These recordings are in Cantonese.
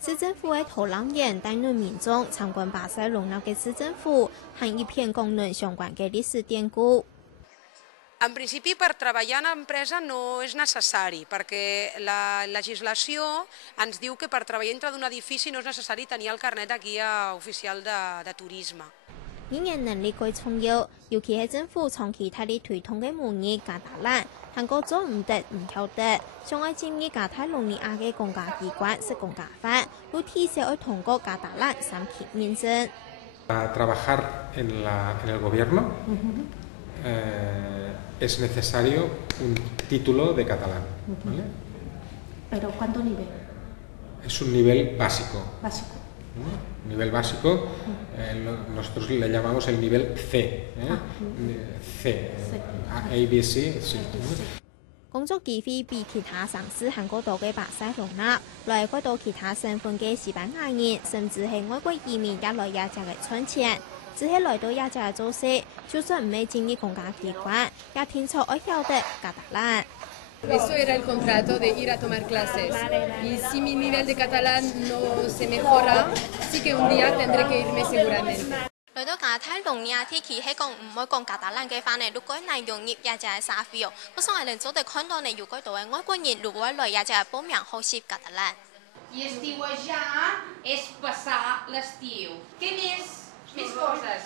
市政府的头浪员带领民众参观巴塞隆纳的市政府，看一片功能相关的历史典故。En principi, per treballar en empresa no és necessari, perquè la legislació ens diu que per treballar dintre d'un edifici no és necessari tenir el carnet de guia oficial de turisme. 语言能力最重要，尤其係政府長期大力推動嘅母語加達蘭，韓國做唔得唔曉得，想要建議加泰隆尼亞嘅公家機關施公家法，都至少要通過加達蘭3級認證。Trabajar en el gobierno es necesario un título de catalán, ¿vale? ¿Pero cuánto nivel? Es un nivel básico. Básico. Nivel básico, nosotros le llamamos el nivel C, C, A, B, C. 工作機會比其他城市韓國多嘅巴塞隆納，來過到其他省份嘅西班牙人，甚至係外國移民也來亞洲嘅賺錢。只係來到亞洲嘅做事，就算唔係建議公家機關，也聽錯我曉得加達蘭。Eso era el contrato de ir a tomar clases. Y si mi nivel de catalán no se mejora, sí que un día tendré que irme seguramente. 來到加泰隆尼亞地區係講唔會講加達蘭嘅話呢，如果內容業也就係沙費哦。我想係能早啲看到呢，如果到嘅外國人如果來也就係報名學習加達蘭。I estiuejar és passar l'estiu. Què més? Més coses.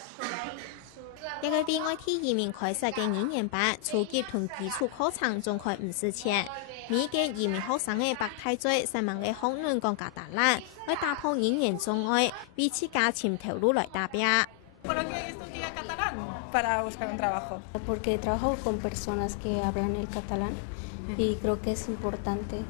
一個比外地移民開設嘅2年班，初級同基礎課程總開50錢。每個移民學生嘅白太最10萬嘅學能講加達蘭，為打破語言障礙，為自家尋條路來打拼。Para buscar un trabajo. Porque trabajo con personas que hablan el catalán y creo que es importante.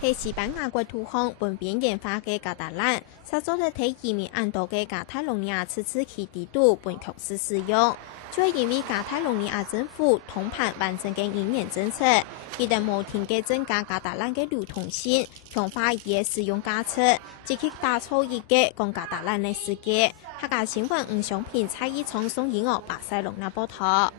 係西班牙國土方本邊研發嘅加達蘭，實做得睇移民安多嘅加泰隆尼亞自治區地圖本強勢使用，就係因為加泰隆尼亞政府通盤完整嘅語言政策，一旦無停嘅增加加達蘭嘅流通性，強化伊嘅使用價值，即刻打造一個講加達蘭嘅世界。客家新聞吳尚平蔡依聰送英俄巴塞隆納報道。